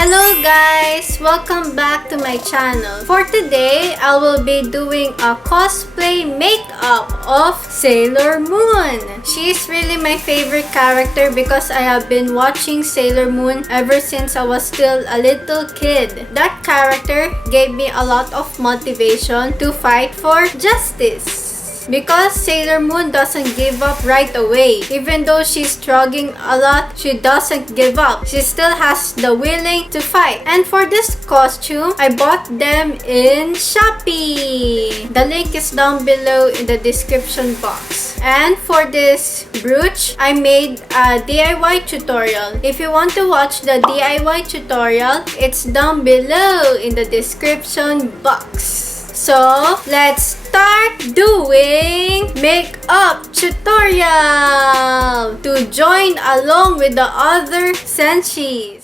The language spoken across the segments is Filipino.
Hello guys! Welcome back to my channel. For today, I will be doing a cosplay makeup of Sailormoon. She's really my favorite character because I have been watching Sailormoon ever since I was still a little kid. That character gave me a lot of motivation to fight for justice. Because Sailormoon doesn't give up right away. Even though she's struggling a lot, she doesn't give up. She still has the willing to fight. And for this costume, I bought them in Shopee. The link is down below in the description box. And for this brooch, I made a DIY tutorial. If you want to watch the DIY tutorial, it's down below in the description box. So, let's start doing makeup tutorial to join along with the other senshis.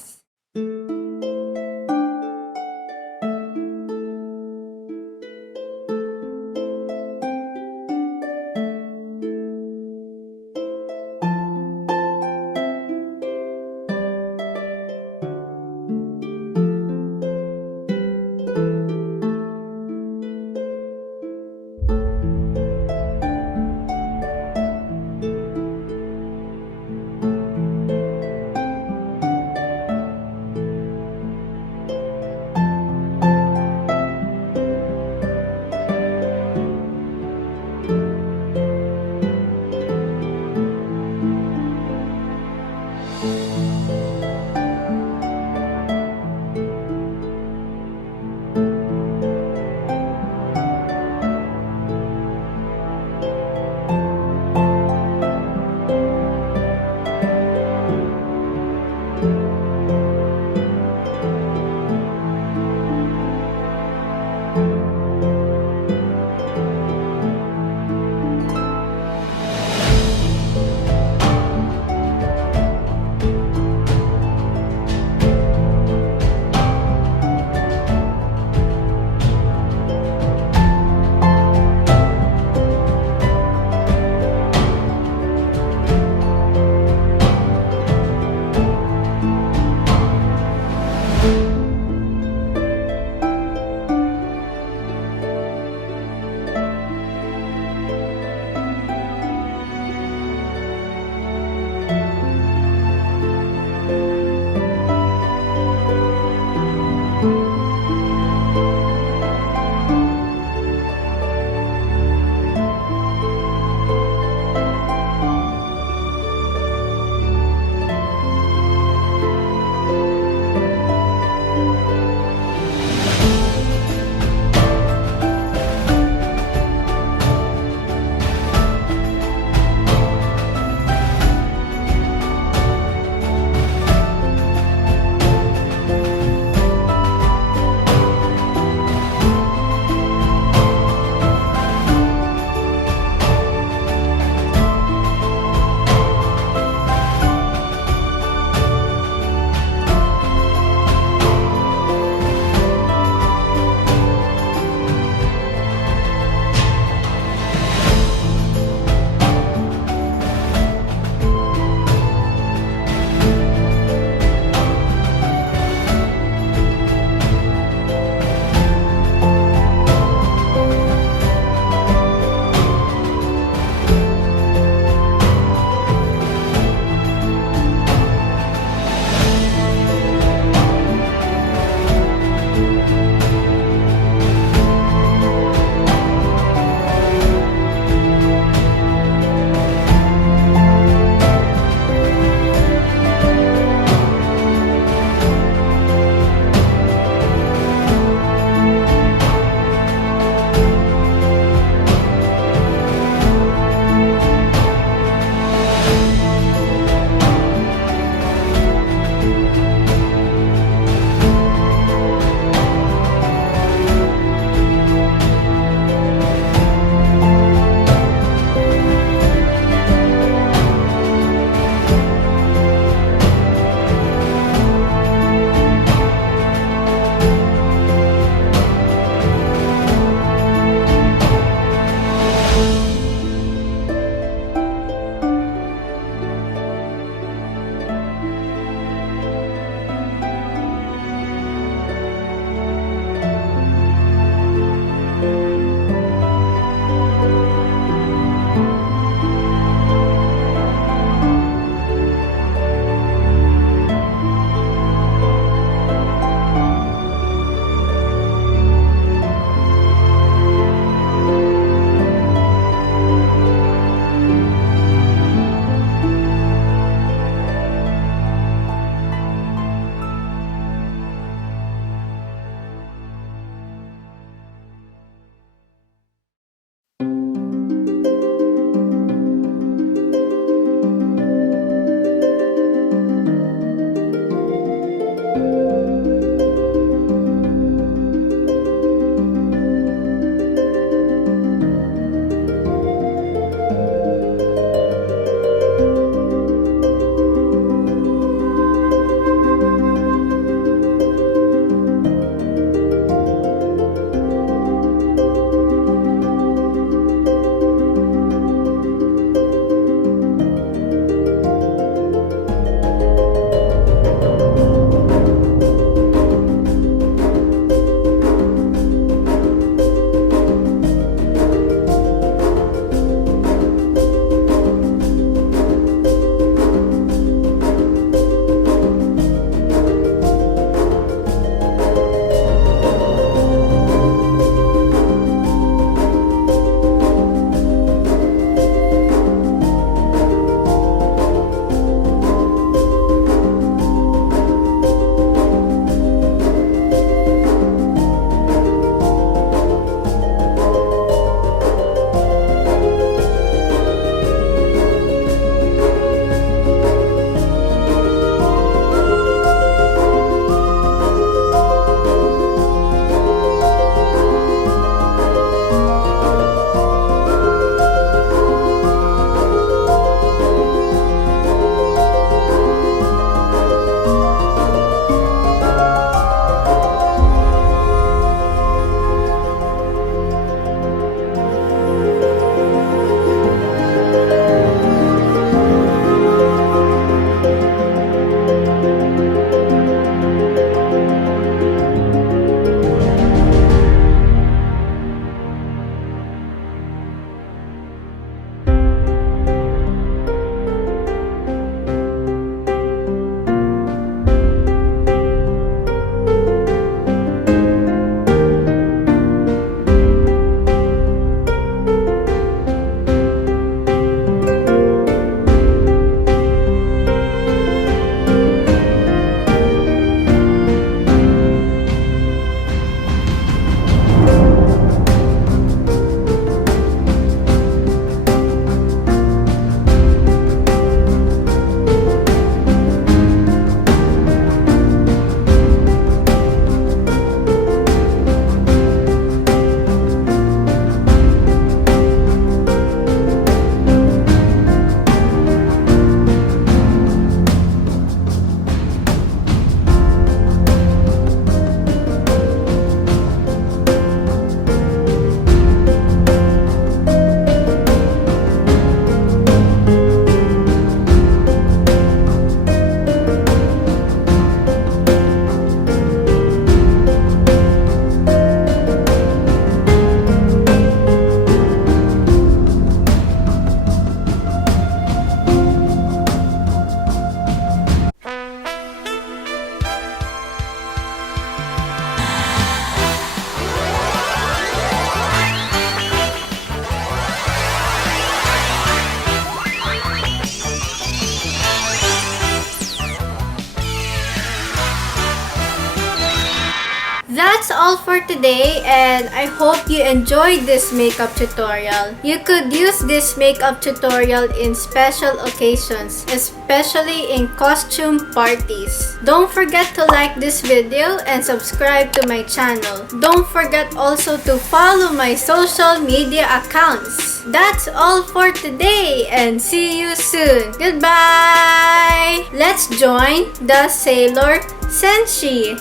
all for today, and I hope you enjoyed this makeup tutorial. You could use this makeup tutorial in special occasions, especially in costume parties. Don't forget to like this video and subscribe to my channel. Don't forget also to follow my social media accounts. That's all for today, and see you soon. Goodbye! Let's join the Sailor Senshi.